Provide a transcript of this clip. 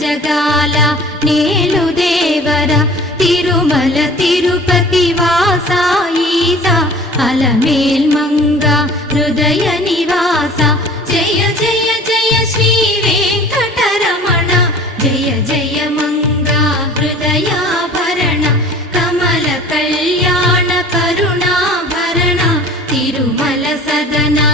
జగాల నేలు దేవర తిరుమల తిరుపతి వాసా ఈసా అలమేల్ మంగ హృదయ నివాస జయ జయ జయ శ్రీ వెంకటరమణ జయ జయ మంగ హృదయాభరణ కమల కళ్యాణ కరుణాభరణ తిరుమల సదనా